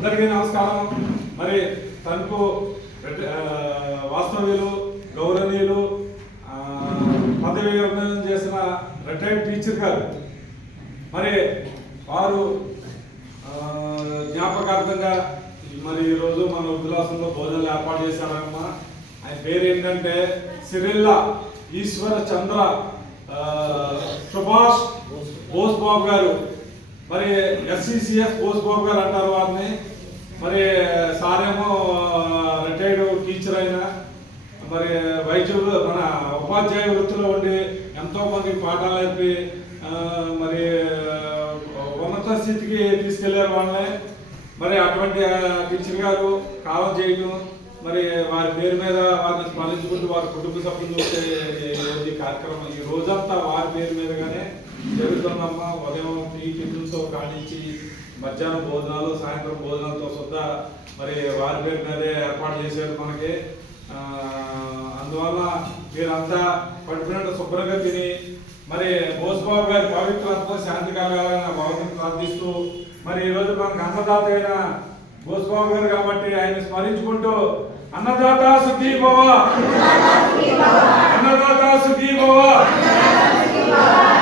అందరికీ నమస్కారం. మరి తనకు వాస్తవ్యులు గౌరవనీయులు పదవి చేసిన రిటైర్డ్ టీచర్ గారు మరి వారు జ్ఞాపకార్థంగా మరి ఈరోజు మన ఉద్లాసంలో భోజనాలు ఏర్పాటు చేశారమ్మా ఆయన పేరు ఏంటంటే సిరిల్లా ఈశ్వర చంద్ర సుభాష్ బోస్ బాబు గారు. మరి ఎస్సీసీఎస్ బోస్ బాబు గారు అంటారు వారిని మరి సారేమో రిటైర్డ్ టీచర్ అయినా మరి వైద్యులు మన ఉపాధ్యాయ వృత్తిలో ఉండి ఎంతోమంది పాఠాలు నేర్పి మరి ఉన్నత స్థితికి తీసుకెళ్ళారు వాళ్ళని. మరి అటువంటి టీచర్ గారు కాలం చేయడం మరి వారి పేరు మీద వారిని స్మరించుకుంటూ వారి కుటుంబ సభ్యులు వచ్చే ఈ కార్యక్రమం ఈ రోజంతా వారి పేరు మీదగానే జరుగుతుందమ్మా ఉదయం టీ టిఫిన్తో కానించి మధ్యాహ్నం భోజనాలు సాయంత్రం భోజనాలతో సుద్ధా మరి వారి పేరు మీదే ఏర్పాటు చేశారు మనకి. అందువల్ల మీరంతా పట్టుకున్నట్టు శుభ్రంగా తిని మరి మోసబాబు గారి పవిత్రంతో శాంతి కలగాలని నా ప్రార్థిస్తూ మరి ఈరోజు మనకు అన్నదాత అయిన భూస్వామి గారు కాబట్టి ఆయన స్మరించుకుంటూ అన్నదాత సుఖీ అన్నదాత సుఖీ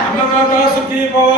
అన్నదాత సుఖీభవ